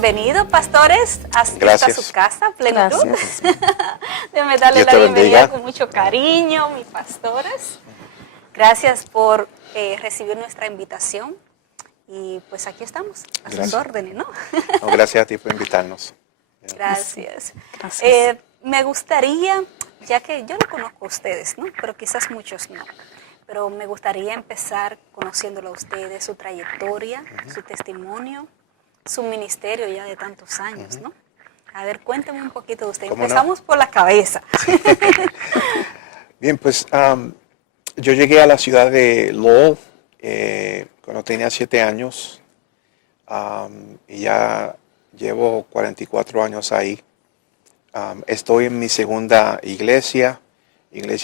Bienvenido, pastores, a su casa, Plenitud. Déjenme darle la bienvenida con mucho cariño, mis pastores. Gracias por recibir nuestra invitación. Y pues aquí estamos, a sus órdenes, ¿no? Gracias a ti por invitarnos. Gracias. Me gustaría, ya que yo no conozco a ustedes, ¿no? Pero quizás muchos no. Pero me gustaría empezar conociéndolo a ustedes, su trayectoria, su testimonio, su ministerio ya de tantos años, ¿no? A ver, cuéntame un poquito de usted. Empezamos por la cabeza. Bien, pues yo llegué a la ciudad de Lowell cuando tenía 7 años y ya llevo 44 años ahí. Estoy en mi segunda iglesia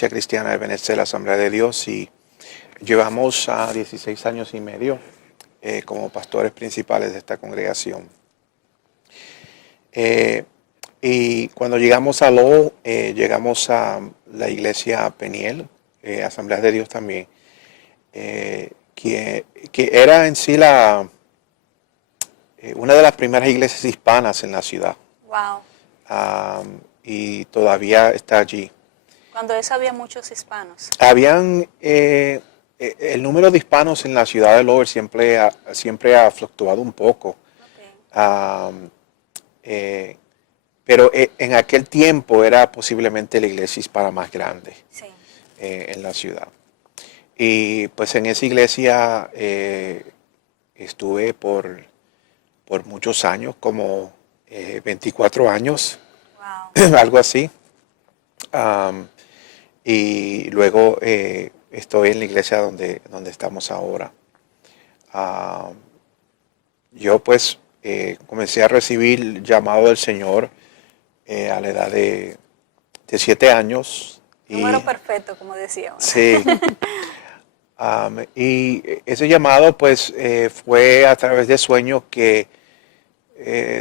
cristiana de Benecer, la Asamblea de Dios, y llevamos 16 años y medio como pastores principales de esta congregación. Y cuando llegamos a Lowell, llegamos a la iglesia Peniel, Asamblea de Dios también, que era en sí una de las primeras iglesias hispanas en la ciudad. Wow. Y todavía está allí. Cuando eso había muchos hispanos. Habían el número de hispanos en la ciudad de Lowell siempre ha fluctuado un poco. Okay. Pero en aquel tiempo era posiblemente la iglesia hispana más grande en la ciudad. Y pues en esa iglesia estuve por muchos años, como 24 años, wow. algo así. Y luego estoy en la iglesia donde estamos ahora. Yo pues comencé a recibir el llamado del Señor a la edad de 7 años. Número perfecto, como decíamos. Sí. Y ese llamado pues fue a través de sueños que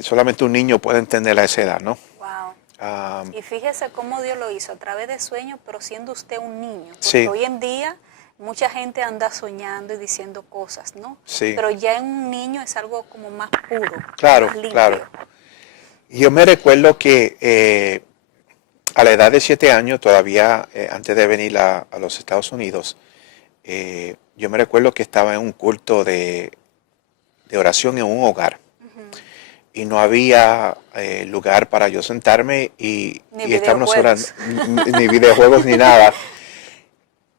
solamente un niño puede entender a esa edad, ¿no? Wow. Y fíjese cómo Dios lo hizo, a través de sueños, pero siendo usted un niño. Porque sí. Hoy en día mucha gente anda soñando y diciendo cosas, ¿no? Sí. Pero ya en un niño es algo como más puro, claro, más limpio. Claro. Yo me recuerdo que a la edad de 7 años, todavía antes de venir a los Estados Unidos, yo me recuerdo que estaba en un culto de oración en un hogar. Y no había lugar para yo sentarme y estábamos orando, ni videojuegos ni nada.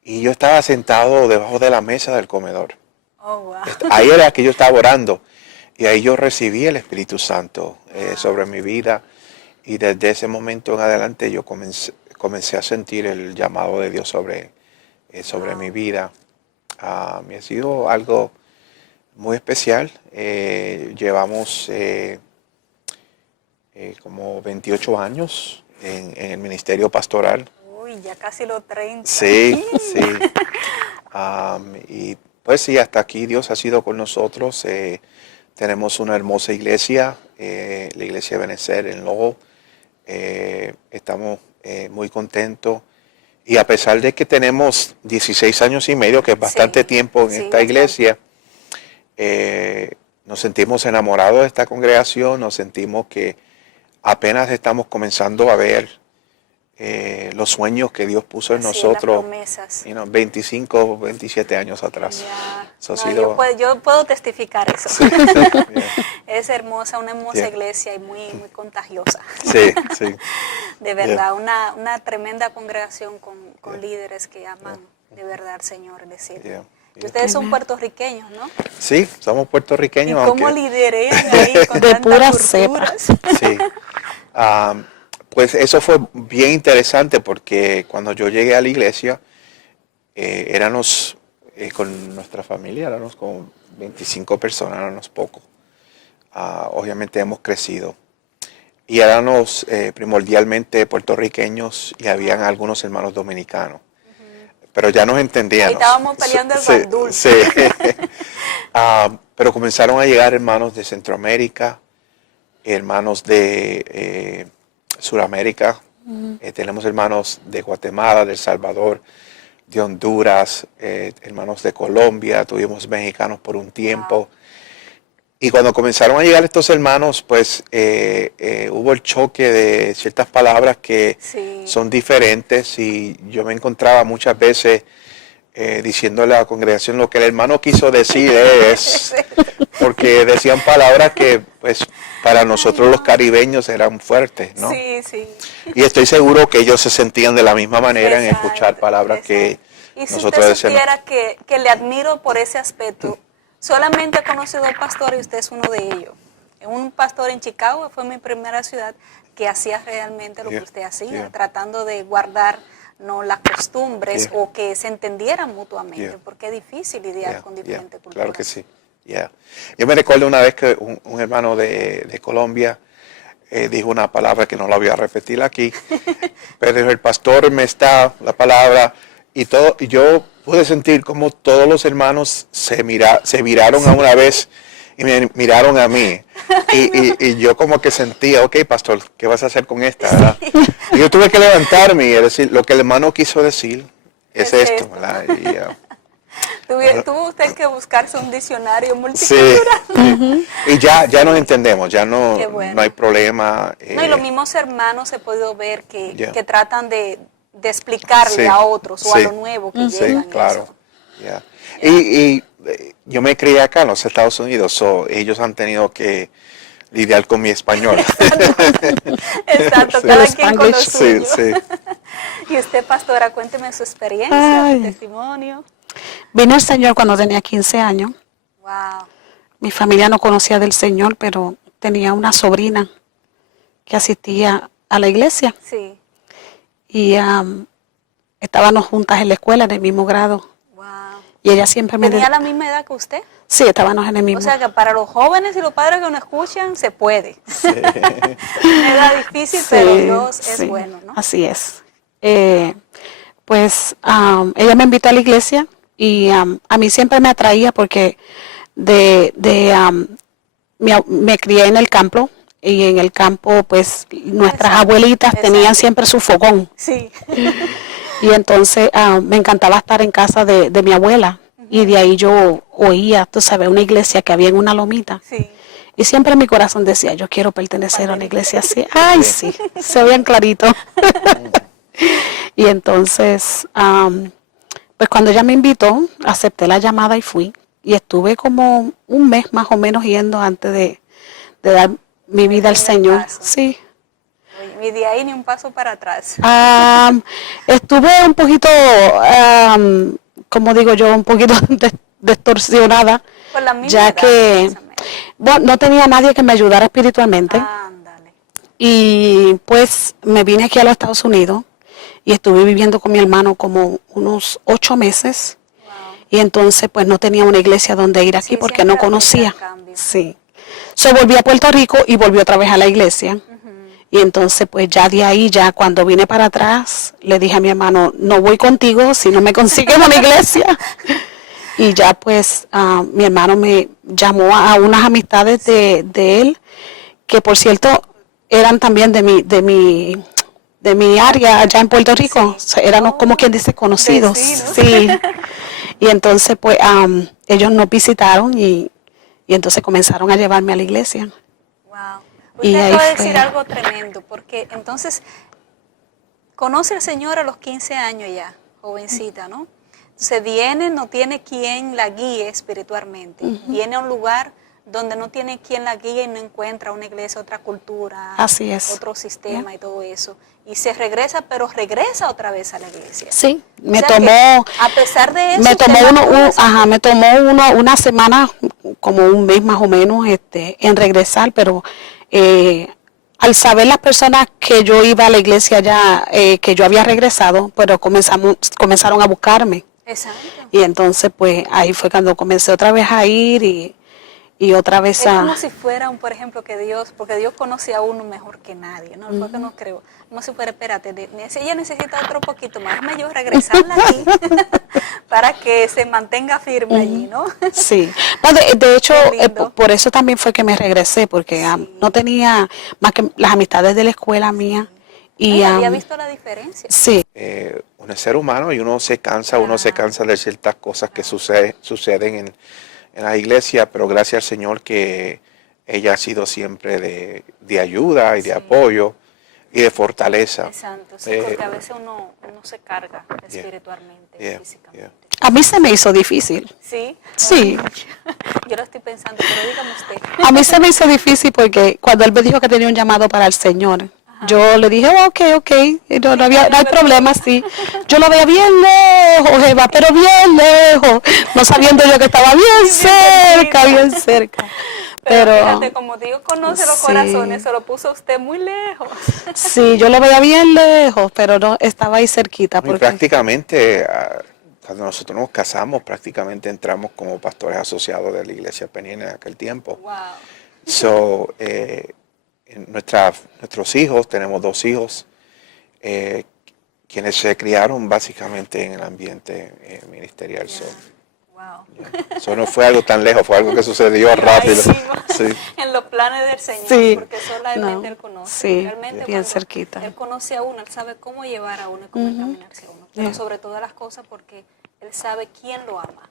Y yo estaba sentado debajo de la mesa del comedor. Oh, wow. Ahí era que yo estaba orando. Y ahí yo recibí el Espíritu Santo sobre mi vida. Y desde ese momento en adelante yo comencé a sentir el llamado de Dios sobre mi vida. Me ha sido algo muy especial. Llevamos como 28 años en el ministerio pastoral. Uy, ya casi los 30. Sí, sí. Y pues sí, hasta aquí Dios ha sido con nosotros. Tenemos una hermosa iglesia, la iglesia de Benecer en Lowell. Estamos muy contentos. Y a pesar de que tenemos 16 años y medio, que es bastante tiempo en esta iglesia, nos sentimos enamorados de esta congregación, nos sentimos que apenas estamos comenzando a ver los sueños que Dios puso en nosotros, 25, 27 años atrás. Yo puedo testificar eso. Sí. Es hermosa, una hermosa iglesia y muy, muy contagiosa. Sí, sí. De verdad, una tremenda congregación con líderes que aman de verdad al Señor. Y ustedes son puertorriqueños, ¿no? Sí, somos puertorriqueños. ¿Y cómo liderean ahí con tantas culturas? Sí. Pues eso fue bien interesante porque cuando yo llegué a la iglesia, éramos con nuestra familia, éramos como 25 personas, éramos pocos. Obviamente hemos crecido. Y éramos primordialmente puertorriqueños y habían algunos hermanos dominicanos. Pero ya nos entendíamos. Ahí estábamos peleando el pan dulce. Sí. Pero comenzaron a llegar hermanos de Centroamérica, hermanos de Sudamérica. Tenemos hermanos de Guatemala, de El Salvador, de Honduras, hermanos de Colombia, tuvimos mexicanos por un tiempo. Y cuando comenzaron a llegar estos hermanos, pues hubo el choque de ciertas palabras que Sí. son diferentes y yo me encontraba muchas veces diciéndole a la congregación lo que el hermano quiso decir es, porque decían palabras que pues para nosotros los caribeños eran fuertes, ¿no? Sí, sí. Y estoy seguro que ellos se sentían de la misma manera en Exacto, escuchar palabras que exacto. Y si nosotros usted decíamos. supiera que le admiro por ese aspecto, solamente he conocido a un pastor y usted es uno de ellos. Un pastor en Chicago, fue mi primera ciudad, que hacía realmente lo que usted hacía, tratando de guardar no las costumbres o que se entendieran mutuamente, porque es difícil lidiar con diferentes culturas. Claro que sí. Yo me recuerdo una vez que un hermano de Colombia dijo una palabra que no la voy a repetir aquí, pero el pastor me está la palabra y yo pude sentir como todos los hermanos se viraron a una vez y me miraron a mí. Y yo como que sentía, ok, pastor, ¿qué vas a hacer con esta? ¿Verdad? Y yo tuve que levantarme y decir, lo que el hermano quiso decir es esto, ¿verdad? Tuvo usted que buscarse un diccionario multicultural. Sí. Y ya nos entendemos, ya no hay problema. No, y los mismos hermanos he podido ver que tratan de explicarle a otros o a lo nuevo que llegan. Sí, claro. Y yo me crié acá en los Estados Unidos, ellos han tenido que lidiar con mi español. Exacto, cada quien con lo suyo. Sí. Y usted, pastora, cuénteme su experiencia, su testimonio. Vine al Señor cuando tenía 15 años. Wow. Mi familia no conocía del Señor, pero tenía una sobrina que asistía a la iglesia. Sí. Y estábamos juntas en la escuela, en el mismo grado. Wow. Y ella siempre me ¿Tenía la misma edad que usted? Sí, estábamos en el mismo. O sea que para los jóvenes y los padres que nos escuchan, se puede. Sí. Una edad difícil, pero Dios es bueno, ¿no? Así es. Pues ella me invitó a la iglesia y a mí siempre me atraía porque me crié en el campo y en el campo pues nuestras abuelitas tenían siempre su fogón. Sí. Y entonces me encantaba estar en casa de mi abuela y de ahí yo oía, tú sabes, una iglesia que había en una lomita. Sí. Y siempre en mi corazón decía, yo quiero pertenecer a una iglesia así. Ay, sí, se veían clarito. Y entonces, pues cuando ella me invitó, acepté la llamada y fui. Y estuve como un mes más o menos yendo antes de dar mi vida al Señor. Sí. Y de ahí ni un paso para atrás. Estuve un poquito, como digo yo, un poquito distorsionada. Por la misma ya edad, que bueno, no tenía nadie que me ayudara espiritualmente. Ándale. Y pues me vine aquí a los Estados Unidos y estuve viviendo con mi hermano como unos 8 meses. Wow. Y entonces pues no tenía una iglesia donde ir aquí porque no conocía. Sí. Volví a Puerto Rico y volví otra vez a la iglesia. Y entonces pues ya de ahí, ya cuando vine para atrás, le dije a mi hermano, no voy contigo si no me consigues una iglesia. Y ya pues mi hermano me llamó a unas amistades de él, que por cierto eran también de mi área allá en Puerto Rico. Sí. Éramos como quien dice conocidos. Vecinos. Sí. Y entonces pues ellos nos visitaron y entonces comenzaron a llevarme a la iglesia. Wow. Usted acaba de decir algo tremendo, porque entonces conoce al Señor a los 15 años ya, jovencita, ¿no? Entonces viene, no tiene quien la guíe espiritualmente. Viene a un lugar donde no tiene quien la guíe y no encuentra una iglesia, otra cultura, así es, otro sistema y todo eso. Y se regresa, pero regresa otra vez a la iglesia. Sí, me tomó, a pesar de eso, me tomó una semana, como un mes más o menos, en regresar, pero al saber las personas que yo iba a la iglesia ya, que yo había regresado, pero comenzaron a buscarme. Exacto. Y entonces pues ahí fue cuando comencé otra vez a ir y otra vez es como si fuera, por ejemplo, porque Dios conoce a uno mejor que nadie, ¿no? Porque no creo, como si fuera, espérate, ella necesita otro poquito más, déjame yo regresarla aquí para que se mantenga firme allí, ¿no? Sí, no, de hecho, por eso también fue que me regresé, porque no tenía más que las amistades de la escuela mía. Y había visto la diferencia. Sí. Uno es ser humano y uno se cansa de ciertas cosas que suceden la iglesia, pero gracias al Señor que ella ha sido siempre de ayuda y de apoyo y de fortaleza. Exacto, sí, porque a veces uno se carga espiritualmente, físicamente. A mí se me hizo difícil. ¿Sí? Sí. Yo lo estoy pensando, pero dígame usted. A mí se me hizo difícil porque cuando él me dijo que tenía un llamado para el Señor, yo le dije, ok, no hay problema, sí. Yo lo veía bien lejos, Eva, pero bien lejos, no sabiendo yo que estaba bien cerca. Pero fíjate, como Dios conoce los corazones, se lo puso usted muy lejos. Sí, yo lo veía bien lejos, pero no, estaba ahí cerquita. Y prácticamente, cuando nosotros nos casamos, prácticamente entramos como pastores asociados de la iglesia Peniel en aquel tiempo. Wow. So, nuestros hijos, tenemos 2 hijos, quienes se criaron básicamente en el ambiente ministerial. Wow. Eso no fue algo tan lejos, fue algo que sucedió rápido. Sí. En los planes del Señor, porque solamente Él conoce. Sí, realmente bien cerquita. Él conoce a uno, Él sabe cómo llevar a uno y cómo encaminarse a uno. Pero sobre todas las cosas porque Él sabe quién lo ama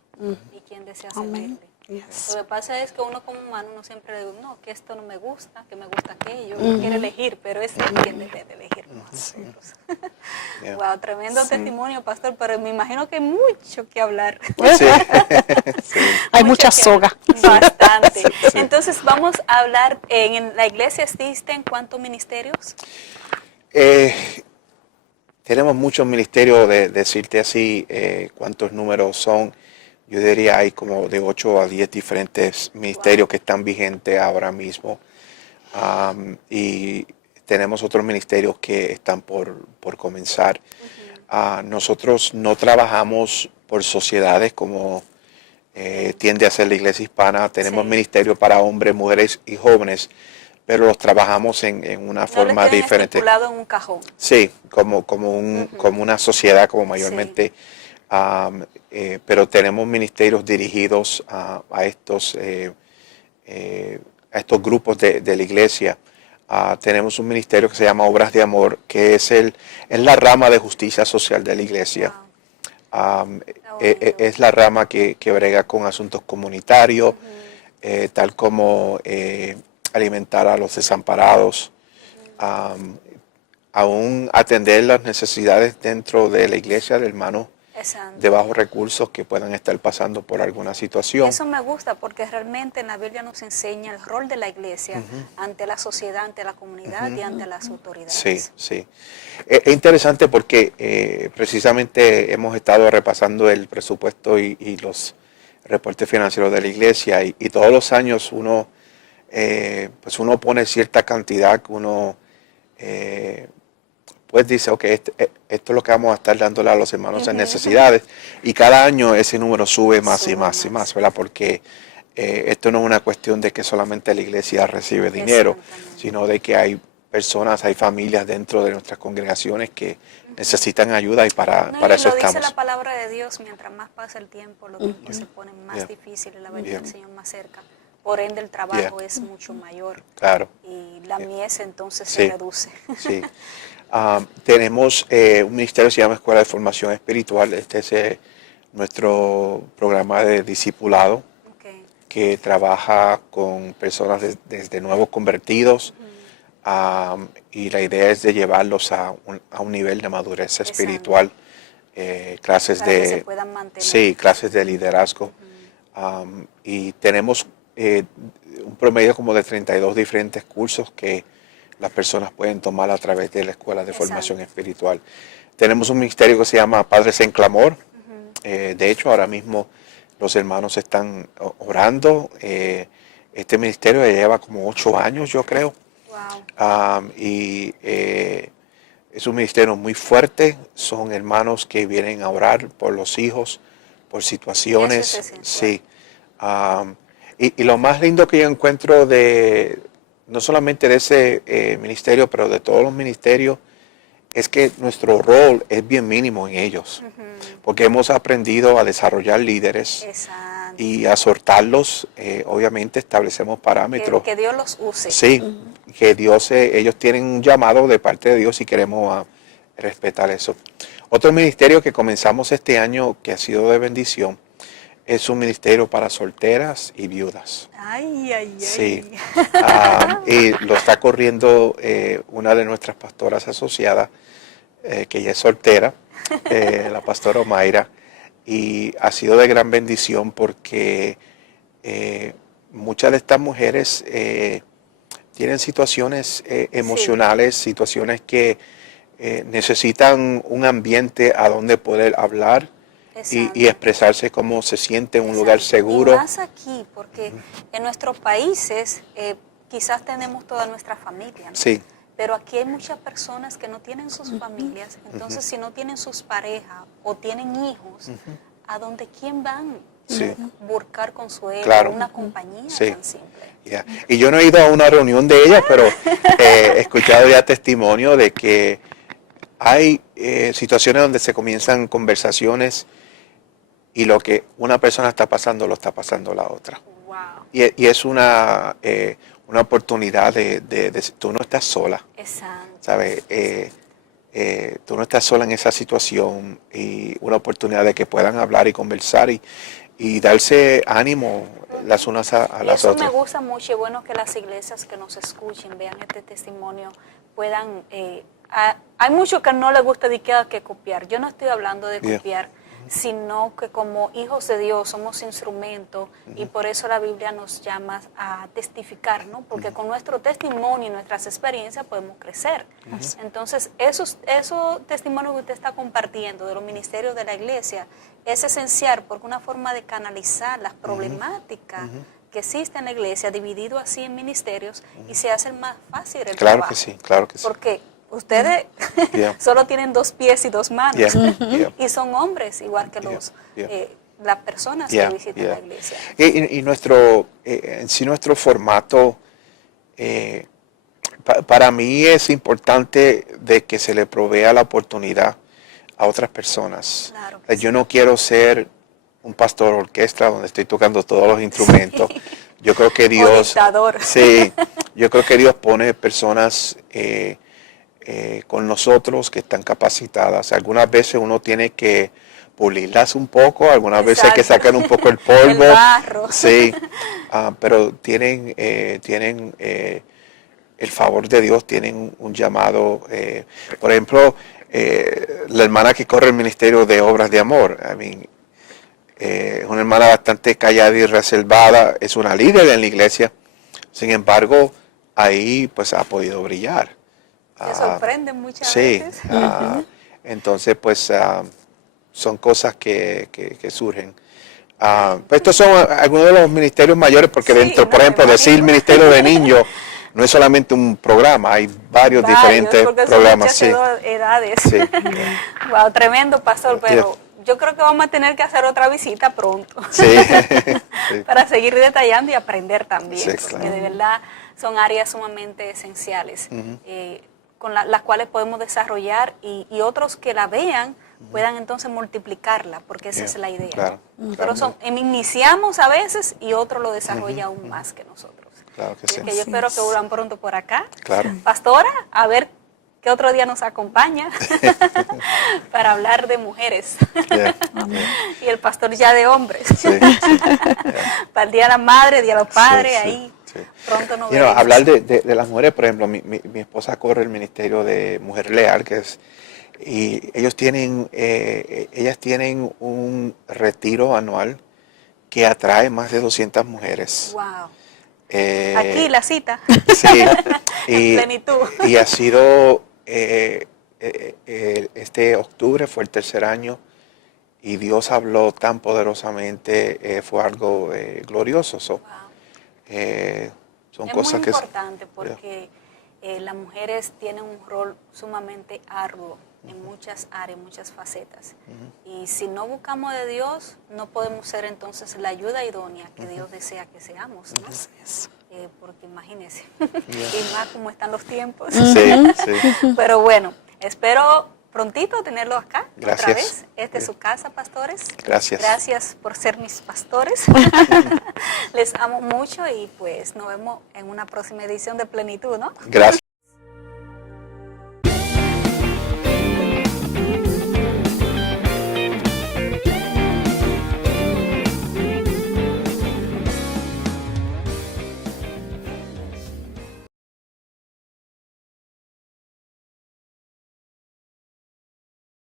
y quién desea servirle. Lo que pasa es que uno como humano, uno siempre le dice, no, que esto no me gusta, que me gusta aquello, uno quiere elegir, pero es Él quien debe de elegir nosotros. Wow, tremendo testimonio, pastor, pero me imagino que hay mucho que hablar. Sí. Hay mucha soga. Bastante. Entonces, vamos a hablar, en la iglesia existen ¿cuántos ministerios? Tenemos muchos ministerios, decirte así cuántos números son. Yo diría hay como de 8 a 10 diferentes ministerios que están vigentes ahora mismo. Y tenemos otros ministerios que están por comenzar. Nosotros no trabajamos por sociedades como tiende a ser la iglesia hispana. Tenemos ministerios para hombres, mujeres y jóvenes, pero los trabajamos en una forma diferente. Estipulado en un cajón. Sí, como una sociedad, como mayormente. Pero tenemos ministerios dirigidos a estos grupos de la iglesia. Tenemos un ministerio que se llama Obras de Amor, que es la rama de justicia social de la iglesia. Es la rama que brega con asuntos comunitarios, tal como alimentar a los desamparados, aún atender las necesidades dentro de la iglesia de hermanos de bajos recursos que puedan estar pasando por alguna situación. Eso me gusta porque realmente en la Biblia nos enseña el rol de la iglesia ante la sociedad, ante la comunidad y ante las autoridades. Sí, sí. Es interesante porque precisamente hemos estado repasando el presupuesto y los reportes financieros de la iglesia y todos los años uno pone cierta cantidad que uno pues dice, ok, esto es lo que vamos a estar dándole a los hermanos en necesidades. Y cada año ese número sube más y más, ¿verdad? Porque esto no es una cuestión de que solamente la iglesia recibe dinero, sino de que hay personas, hay familias dentro de nuestras congregaciones que necesitan ayuda y para eso estamos. Dice la palabra de Dios, mientras más pasa el tiempo, los tiempos se ponen más difíciles, la venida del Señor más cerca. Por ende, el trabajo es mucho mayor. Claro. Y la mies entonces se reduce. Sí. Tenemos un ministerio que se llama Escuela de Formación Espiritual. Este es nuestro programa de discipulado que trabaja con personas desde nuevos convertidos y la idea es de llevarlos a un nivel de madurez espiritual, clases para que se puedan mantener. Sí, clases de liderazgo. Y tenemos un promedio como de 32 diferentes cursos que las personas pueden tomar a través de la Escuela de Formación Espiritual. Tenemos un ministerio que se llama Padres en Clamor. De hecho, ahora mismo los hermanos están orando. Este ministerio lleva como 8 años, yo creo. Wow. Y es un ministerio muy fuerte. Son hermanos que vienen a orar por los hijos, por situaciones. Sí. Y lo más lindo que yo encuentro no solamente de ese ministerio, pero de todos los ministerios, es que nuestro rol es bien mínimo en ellos, porque hemos aprendido a desarrollar líderes y a soltarlos. Obviamente establecemos parámetros. Que Dios los use. Sí, que ellos tienen un llamado de parte de Dios y queremos respetar eso. Otro ministerio que comenzamos este año, que ha sido de bendición, es un ministerio para solteras y viudas. Ay, ay, ay. Sí. Y lo está corriendo una de nuestras pastoras asociadas, que ella es soltera, la pastora Omaira, y ha sido de gran bendición porque muchas de estas mujeres tienen situaciones emocionales, situaciones que necesitan un ambiente a donde poder hablar y expresarse cómo se siente en un lugar seguro. Y más aquí, porque en nuestros países quizás tenemos toda nuestra familia, ¿no? Sí. Pero aquí hay muchas personas que no tienen sus familias, entonces si no tienen sus parejas o tienen hijos, ¿a dónde quién van? Sí. Buscar consuelo, Claro. una compañía Sí. tan simple. Yeah. Y yo no he ido a una reunión de ella, pero he escuchado ya testimonio de que hay situaciones donde se comienzan conversaciones y lo que una persona está pasando, lo está pasando la otra. Wow. Y es una oportunidad de tú no estás sola, Exacto. ¿sabes? Tú no estás sola en esa situación y una oportunidad de que puedan hablar y conversar y darse ánimo las unas a las eso otras. me gusta mucho y es bueno que las iglesias que nos escuchen, vean este testimonio, puedan... hay mucho que no les gusta de que copiar. Yo no estoy hablando de copiar, sino que como hijos de Dios somos instrumentos y por eso la Biblia nos llama a testificar, ¿no? Porque con nuestro testimonio y nuestras experiencias podemos crecer. Entonces, esos testimonios que usted está compartiendo de los ministerios de la iglesia es esencial porque una forma de canalizar las problemáticas que existen en la iglesia, dividido así en ministerios, y se hace más fácil el trabajo. Claro que sí. Porque ustedes solo tienen 2 pies y 2 manos y son hombres igual que las personas que visitan la iglesia. Y nuestro formato, para mí es importante de que se le provea la oportunidad a otras personas. Claro que Yo no quiero ser un pastor orquesta donde estoy tocando todos los instrumentos. Yo creo que Dios, yo creo que Dios pone personas con nosotros que están capacitadas. Algunas veces uno tiene que pulirlas un poco, algunas veces hay que sacar un poco el polvo. El barro. Sí, pero tienen el favor de Dios, tienen un llamado. Por ejemplo, la hermana que corre el Ministerio de Obras de Amor, es una hermana bastante callada y reservada, es una líder en la iglesia, sin embargo, ahí pues ha podido brillar. Te sorprende muchas veces. Entonces pues son cosas que surgen. Pues estos son algunos de los ministerios mayores, porque dentro, por ejemplo, decir ministerio de niños no es solamente un programa, hay varios diferentes programas. Son muchas edades. Sí. Wow, tremendo pastor, pero yo creo que vamos a tener que hacer otra visita pronto. Sí. Para seguir detallando y aprender también, Sí, porque claro. de verdad son áreas sumamente esenciales, con las cuales podemos desarrollar y otros que la vean puedan entonces multiplicarla, porque esa es la idea. Claro, Pero iniciamos a veces y otro lo desarrolla aún más que nosotros. Claro que Así sí. que yo espero que vuelvan pronto por acá. Claro. Pastora, a ver qué otro día nos acompaña para hablar de mujeres. Y el pastor ya de hombres. Para el Día de la Madre, Día de los Padres, ahí pronto nos veremos. Hablar de las mujeres, por ejemplo, mi esposa corre el Ministerio de Mujer Leal, y ellas tienen un retiro anual que atrae más de 200 mujeres. Wow. Aquí la cita. Sí. Plenitud. Y ha sido, este octubre fue el 3er año y Dios habló tan poderosamente, fue algo glorioso. Son cosas que... Es muy importante porque las mujeres tienen un rol sumamente arduo en muchas áreas, muchas facetas. Y si no buscamos de Dios, no podemos ser entonces la ayuda idónea que Dios desea que seamos, ¿no? Porque imagínense, y más como están los tiempos. Sí. Pero bueno, espero prontito tenerlo acá Gracias. otra vez. Esta es su casa, pastores. Gracias. Gracias por ser mis pastores. Les amo mucho y pues nos vemos en una próxima edición de Plenitud, ¿no? Gracias.